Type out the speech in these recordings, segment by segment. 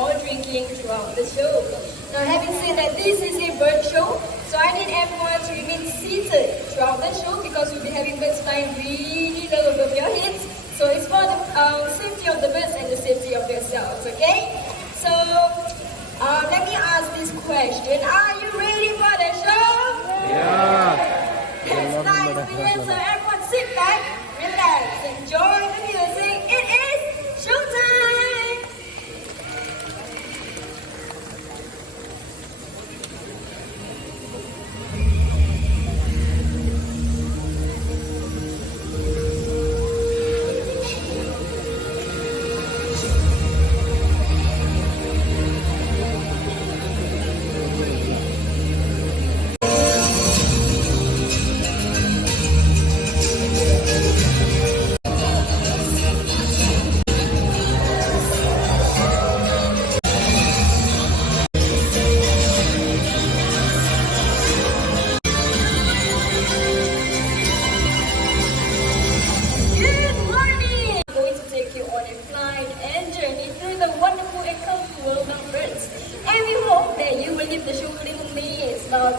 or drinking throughout the show. Now, having said that this is a bird show, so I need everyone to remain seated throughout the show because we'll be having birds flying really low above your heads. So it's for the safety of the birds and the safety of yourselves, okay? So let me ask this question. Are you ready for the show? Yeah. It's nice to hear. So everyone sit back, relax, enjoy the music. It is showtime!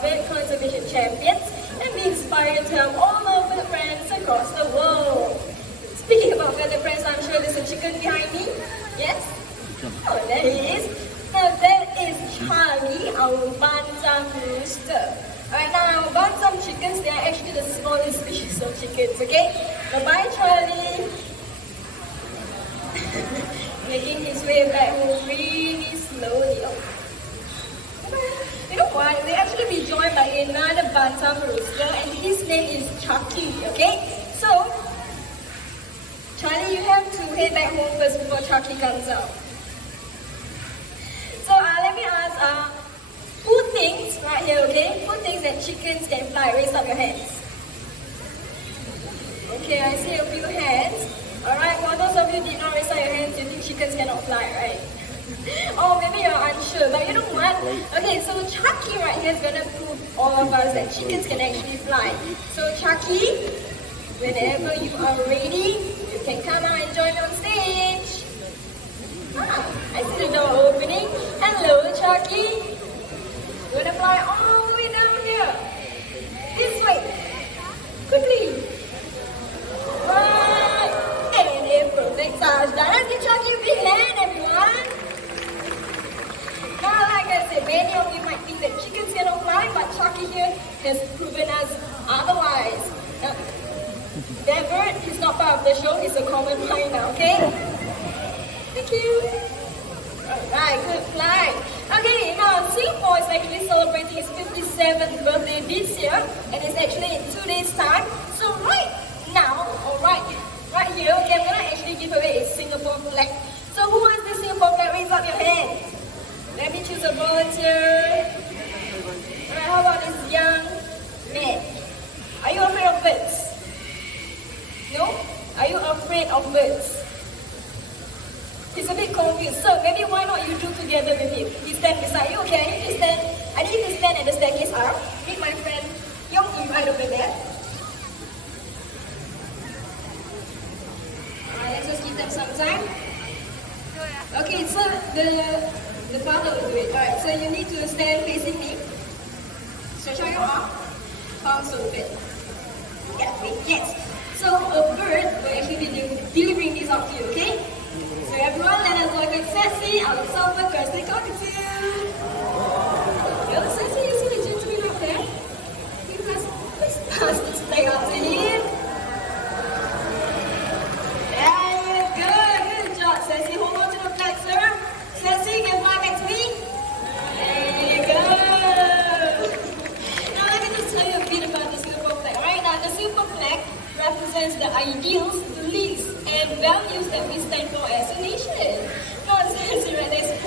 Bird conservation champions and be inspired to help all of the friends across the world. Speaking about feather friends, I'm sure there's a chicken behind me. Yes? Oh, there he is. Now that is Charlie, our bantam rooster. Alright, now our bantam chickens, they are actually the smallest species of chickens, okay? Bye-bye, Charlie. Making his way back home really slowly. Oh. You know what? We'll actually be joined by another bantam rooster and his name is Chucky, okay? So, Charlie, you have to head back home first before Chucky comes out. So, let me ask, who thinks, right here, okay? Who thinks that chickens can fly? Raise up your hands. Okay, I see a few hands. Alright, for those of you who did not raise up your hands, you think chickens cannot fly, right? Oh, maybe you're unsure, but you know what? Okay, so Chucky right here is going to prove all of us that chickens can actually fly. So Chucky, whenever you are ready, you can come out and join on stage. I see the door opening. Hello, Chucky. You're going to fly all the way down here. This way. Quickly. Right. And a perfect touchdown. Let's give Chucky a big hand, everyone. Now, like I said, many of you might think that chickens cannot fly, but Chucky here has proven us otherwise. Now, that bird is not part of the show, it's a common flying, okay? Thank you. Alright, good fly. Okay, now Singapore is actually celebrating its 57th birthday this year, and it's actually in 2 days' time. So right now, or right here, okay, I'm gonna actually give away a Singapore flag. So who wants this Singapore flag? Raise up your hand. Let me choose a volunteer. Alright, how about this young man? Are you afraid of birds? No? Are you afraid of birds? He's a bit confused. So maybe why not you do together with him? He stand beside you. Okay, I need to stand at the staircase arm. Meet my friend Yong right over there. Alright, let's just give them some time. Okay, so the father will do it. Alright, so you need to stand facing me. Stretch out your arm. Palms open. Yeah, wait, yes. So a bird will actually be delivering this out to you, okay? So everyone, let us welcome Sassy, our Sulphur Crested Cockatoo. Yo, Sassy, you see the gentleman up there? Please pass this flag out to him. There you go, good job, Sassy. Hold on to the flag, sir. Sassy, you can fly back to me. There you go. Now let me just tell you a bit about the Singapore flag. Alright, now the Singapore flag represents the ideals, beliefs, and values that we stand for as a nation. Now, seriously, right, there's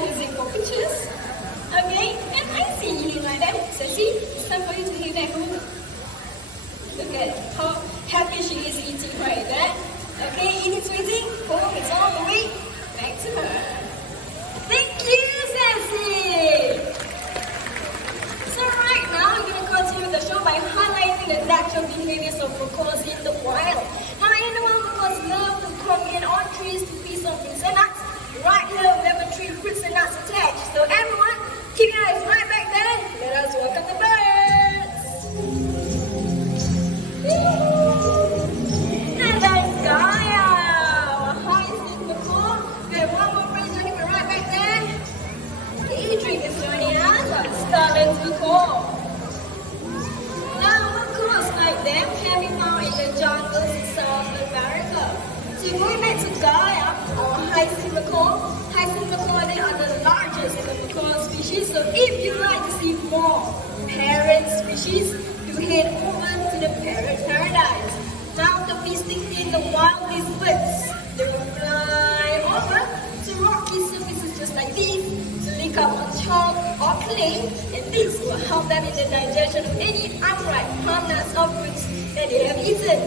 you'd like to see more parrot species, you head over to the parrot paradise. Now after feasting in the wildest birds, they will fly over to rocky surfaces just like these to lick up on chalk or clay, and this will help them in the digestion of any unripe plant nuts or fruits that they have eaten.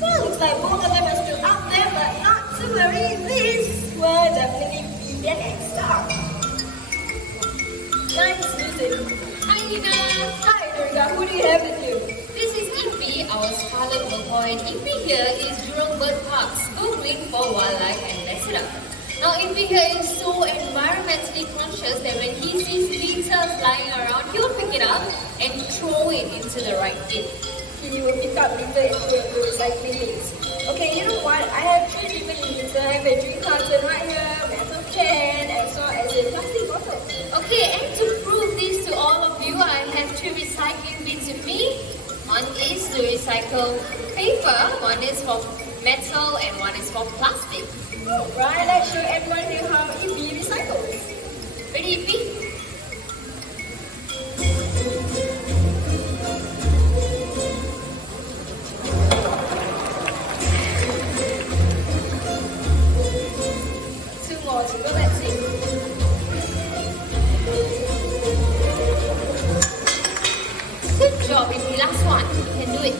Well, looks like both of them are still out there, but not to worry, this will definitely be their next stop. Nice music. Hi Nina! Hi Durga, who do you have with you? This is Ipi, our scarlet porpoise. Ipi here is Jurong Bird Park's go-green for wildlife ambassador. Now Ipi here is so environmentally conscious that when he sees litter flying around, he will pick it up and throw it into the right bin. He will pick up litter into the recycling bins. Okay, you know what? I have 3 different litters. I have a drink carton right here, metal can, as well as a plastic bottle. Okay, and to prove this to all of you, I have 2 recycling bins with me. One is to recycle paper, one is for metal, and one is for plastic. Alright, let's show everyone here how Ipi recycles. Ready, Ipi? So let's see. Good job, Ipi. Last one. You can do it.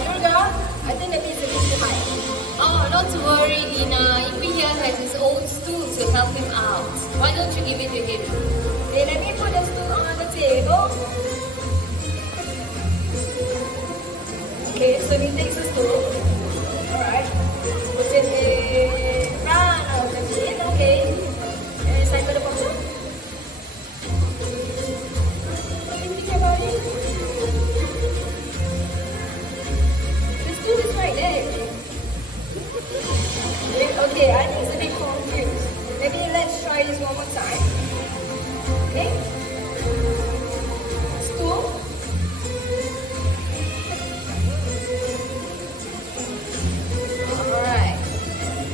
Durga, I think that means a bit too high. Oh, not to worry, Nina. Ipi here has his own stool to help him out. Why don't you give it to him? Okay, let me put the stool on the table. Okay, so he takes the stool. Alright. Put it in front of the bin, okay. And recycle the bottle. What do you think about it? The stool is right there. Okay, I think it's a bit confused. Maybe let's try this one more time. Okay? Stool. Alright.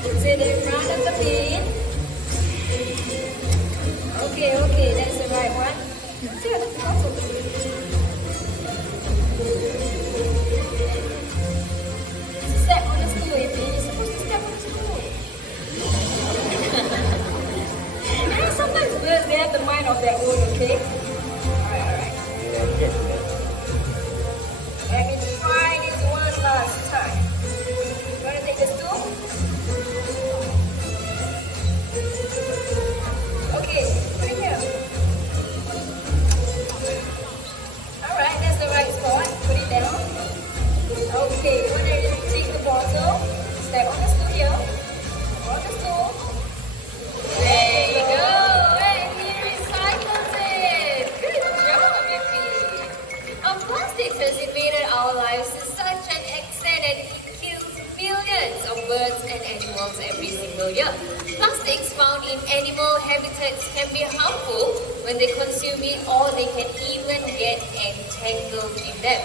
Put it in front of the bin. Okay, that's the right one. See how the bottle. Step on the stool, Ipi. You're supposed to step on the stool. You know, sometimes birds, they have the mind of their own, okay? Alright. Let me try this one last time. You want to take the stool? Okay, put it here. Alright, that's the right spot. Put it down. Okay, you want to take the bottle, step on the stool here. On the stool. There you go. And he recycles it. Good job, Ipi. Now, plastic has invaded our lives to such an extent that it kills millions of birds and animals every single year. Plastics found in animal habitats can be harmful when they consume it, or they can even get entangled in them.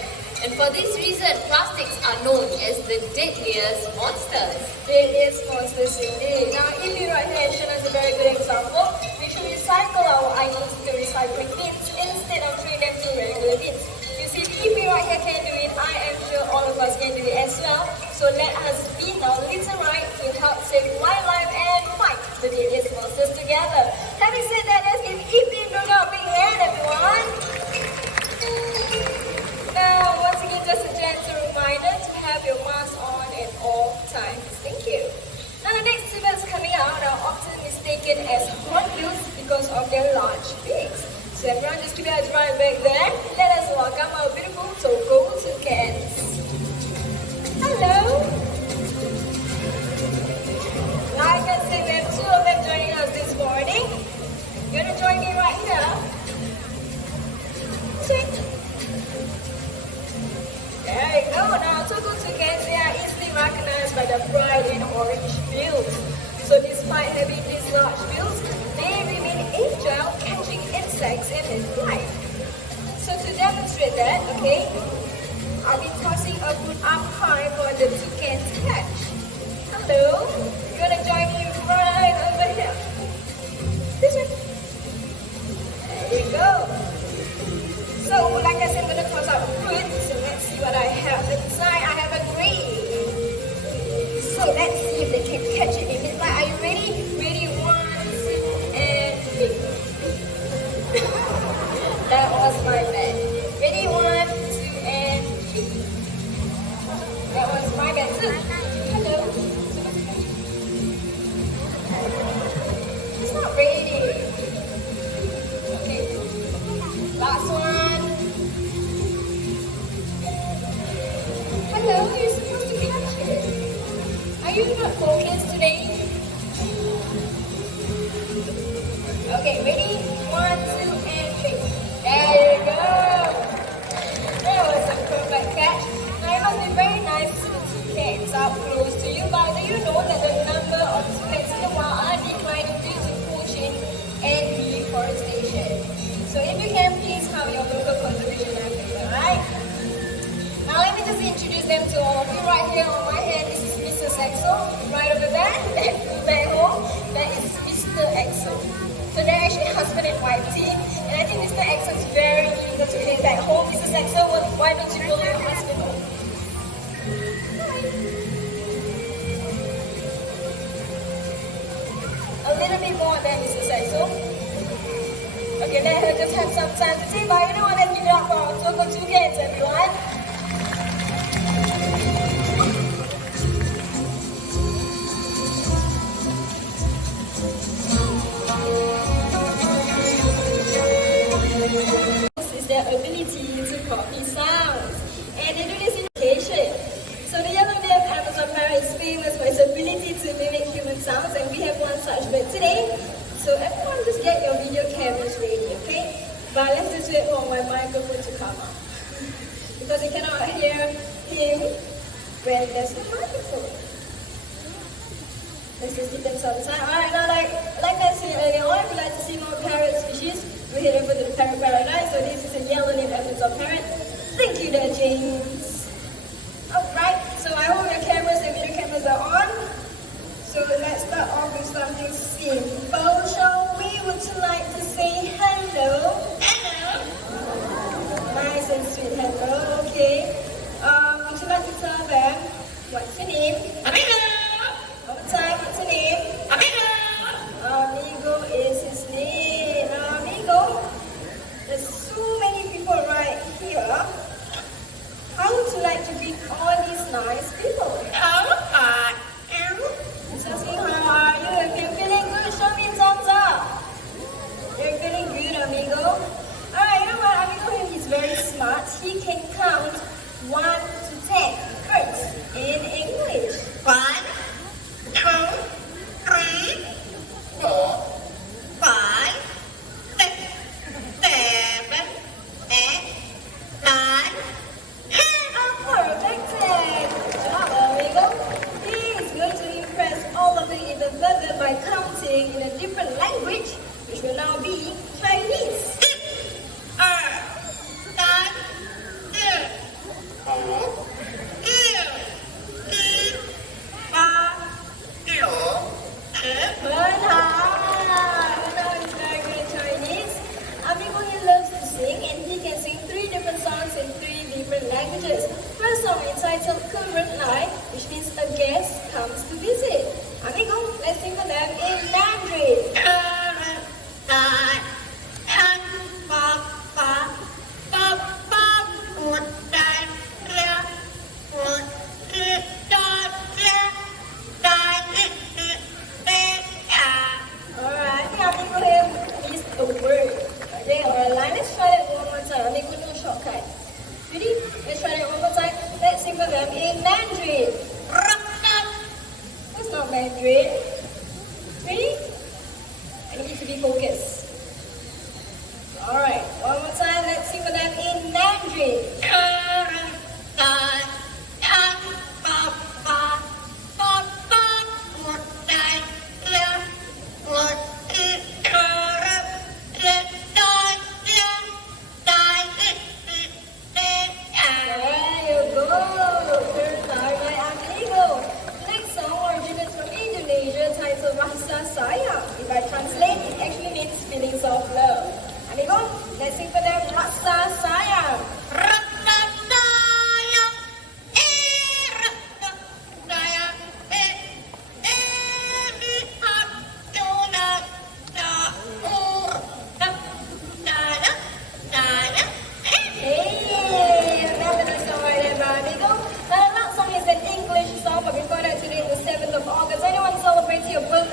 And for this reason, plastics are known as the deadliest monsters. Deadliest monsters indeed. Now, if you right here shown us a very good example, we should recycle our items to recycling bins instead of throwing them to regular bins. You see, if you right here can do it, I am sure all of us can do it as well. So let us be now litter right to help save wildlife and fight the deadliest monsters together. Having said that, let's give Ipi and Durga a big hand, everyone. Now, once again, just a gentle reminder to have your mask on at all times. Thank you. Now, the next two birds coming out are often mistaken as hornbills because of their large beaks. So everyone, just keep your eyes right back there. Let us welcome our beautiful Togo toucans. Hello. Like I said, we have 2 of them joining us this morning. You're going to join me right here. Check. There you go. Now, Togo toucans, they are easily recognized by the bright and orange bills. So despite having these large bills, they remain agile, catching insects in mid-flight. So to demonstrate that, okay, I'll be tossing a food up high for That was my best. Hello. It's not ready. Okay. Last one. Hello, you're supposed to catch it. Are you not focused today? Okay, ready? 1, 2, and 3. There you go. That was a perfect catch. Now it must be very nice to see the toucans up close to you, but do you know that the number of toucans in the wild are declining due to poaching and deforestation? So if you can, please come your local conservation efforts, alright? Now let me just introduce them to all of you. Right here on my hand, this is Mr. Exo. Right over there, back home, that is Mr. Exo. So they're actually husband and wife team, and I think Mr. Exo is very eager to head back home. Mrs. Exo, why don't you call your husband home? A little bit more than Mrs. Exo. Okay, let her just have some time to say bye. You know what? Let's give it up for our local toucans, everyone. Is their ability to copy sounds, and they do this in education. So the yellow-nailed Amazon parrot is famous for its ability to mimic human sounds, and we have one such bird today. So everyone just get your video cameras ready, okay? But let's just wait for my microphone to come up, because you cannot hear him when there's no microphone. Let's just give them some time. Alright, now like I said earlier on, if you'd like to see more parrot species, we head over to the parrot paradise. So this is a yellow-nailed Amazon parrot. Thank you there, James. Alright, so I hope your cameras and video cameras are on. So let's start off with something simple, shall we? Would you like to say hello? Hello. Nice and sweet hello, okay. Would you like to tell them what's your name? Amigo. One more time, what's your name? Amigo. Amigo is his name. Now, Amigo, there's so many people right here. How would you like to greet all these nice people? How are you? It's asking how are you? If you're feeling good, show me thumbs up. You're feeling good, Amigo. Alright, you know what? Amigo, he's very smart. He can count 1 to 10 first in English. 1, 2, 3, 4, 5, 6, 7, 8, 9, 10. Oh, perfect. Good job, Amigo. He is going to impress all of you even further by counting in a different language, which will now be Chinese. 1, 2, 3, 4, 5, 6, 7, 8. He's very good at Chinese. Amigo, he loves to sing, and he can sing 3 different songs in 3 different languages. First song entitled Kurun Lai, which means a guest comes to visit. Amigo, let's sing for them in Mandarin. Kurun Lai, Han Pa Pa Pa Pa Ut Dan Ra Ut Dan Ra Dan Alright, I think Amigo here missed a word. Okay, or a line. Let's try that one more time. Amigo, no shortcut. Ready? Let's try that one more time. Let's sing for them in Mandarin. That's not Mandarin. Ready? I need you to be focused.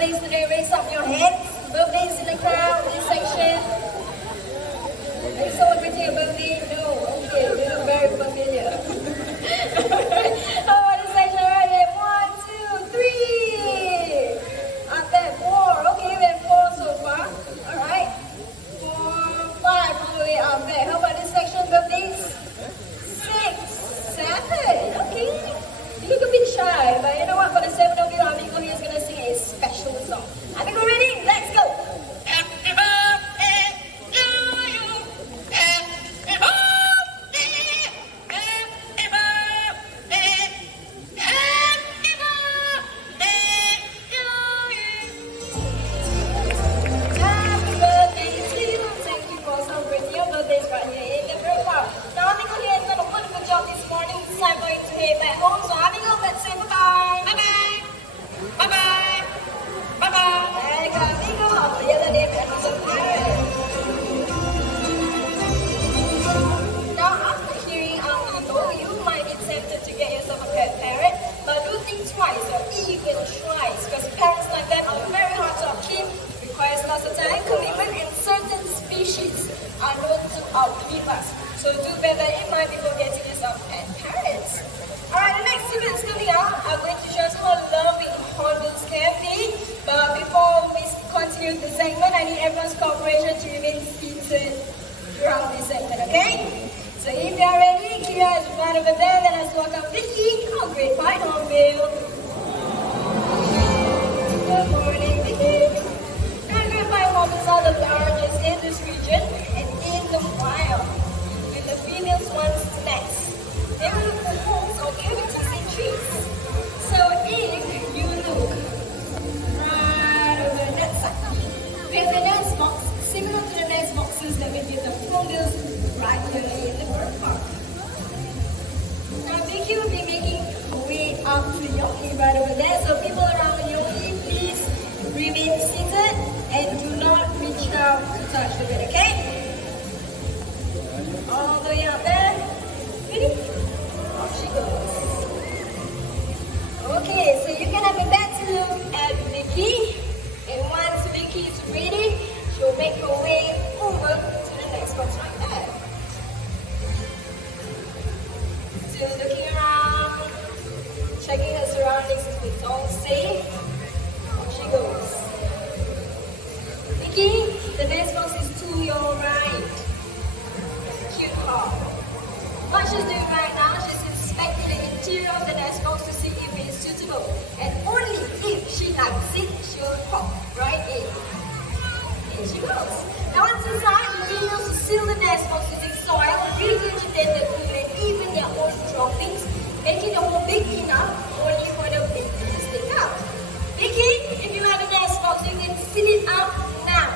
birthdays today? Raise up your hands. Birthdays in the crowd, this section. Are you celebrating a birthday? No. Okay, you look very familiar. How about this section right here? 1, 2, 3. Up there, 4. Okay, we have 4 so far. Alright. 4, 5 all the way up there. How about this section, birthdays? 6, 7. Okay. You look a bit shy, but you know what? For the 7 of you, Amigo here is going to sing a special song. Amigo ready? Let's go! Happy birthday to you. Happy birthday. Happy birthday. Happy birthday to you. Happy birthday to you. Thank you for celebrating your birthdays right here in the group park. Now, Amigo here has done a wonderful job this morning. It's time for you to head back home. So, Amigo, let's say goodbye. Bye-bye. Bye-bye. Bye-bye. There you go, Amigo. I'll see you later. Have a good day. Now, after hearing Amigo, you might be tempted to get yourself a pet parrot, but do think twice or even thrice, because parrots like that are very hard to upkeep, requires lots of time, commitment, and certain species are known to outlive us. So do better in mind before getting yourself pet parrots. Alright, the next 2 minutes coming up are going to show us how lovely hornbills can be. But before we continue the segment, I need everyone's cooperation to remain seated throughout this segment, okay? So if you are ready, keep your eyes right over there. Let us welcome Vicky, our great white hornbill. Good morning, Vicky. Now, great white hornbills are the largest in this region and in the wild, with the female swans nest. They will look for holes or cavities in trees. So if you look right over that side, we have the nest box, similar to the nest boxes that we give the hornbills right here in the bird park. Now Vicky will be making her way up to Yoki right over there. So people around Yoki, please remain seated and do not reach out to touch the bed, okay? All the way up there. Ready? Off she goes. Okay, so you can have a better look at Vicky. And once Vicky is ready, she'll make her way over to the next box right there. Still looking around, checking her surroundings if it's all safe. Off she goes. Vicky, the next box is to your right. Cute call. What she's doing right now, she's inspecting the interior of the nest box to see if it is suitable. And only if she likes it, she'll pop right in. In she goes. Now once inside, the females will seal the nest box using soil, regurgitated food, and even their own droppings, making the hole big enough only for the big to stick out. Vicky, if you have a nest box, you can seal it up now.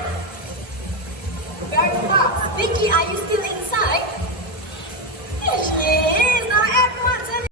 Very fast. Vicky, are you still inside? Yes, she is. Now everyone tell me.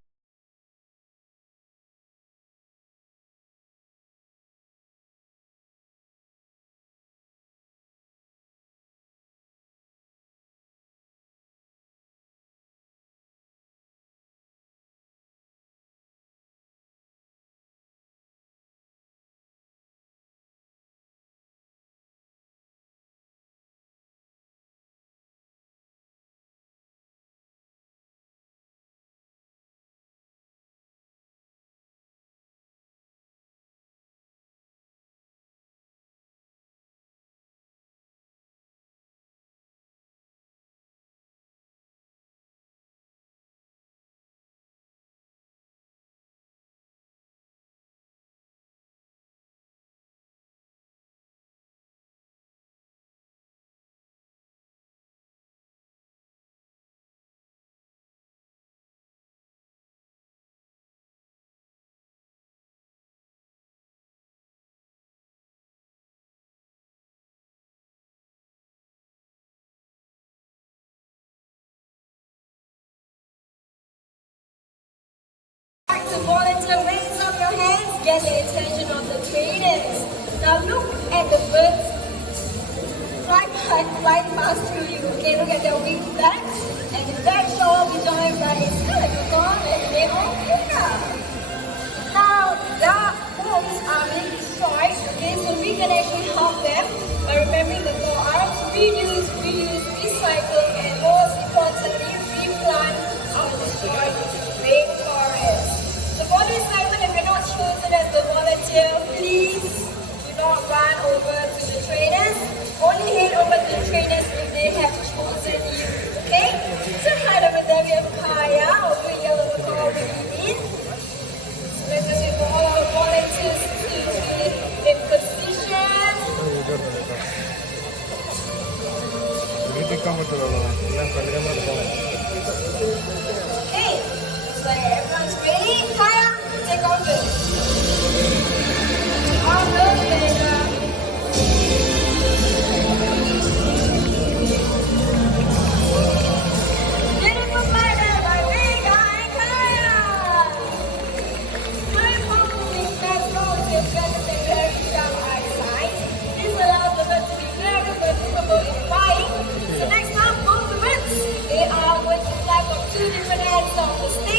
To volunteer, raise up your hands, get the attention of the trainers. Now look at the birds flying past through you. Okay, look at their wings back. And the back shall be joined by a skeleton and they all here. Now, their homes are made destroyed. Okay, so we can actually help them by remembering the 4 R's: reduce, reuse, recycle, and most importantly, replant our destroyed rainforest. So for this segment, if you're not chosen as the volunteer, please do not run over to the trainers. Only head over to the trainers if they have chosen you. Okay? So right over there we have Kaya, over here we call Evelyn. Let's just wait for all our volunteers to be in position. Okay, so everyone's ready. Kaya, take over. All good, Vega. Beautiful partner by Vega and Kaya. Very comforting that relative benefit very sharp eyesight. This allows the birds to be very comfortable in flying. So next time, both the birds, they are going to fly from 2 different ends of the stage.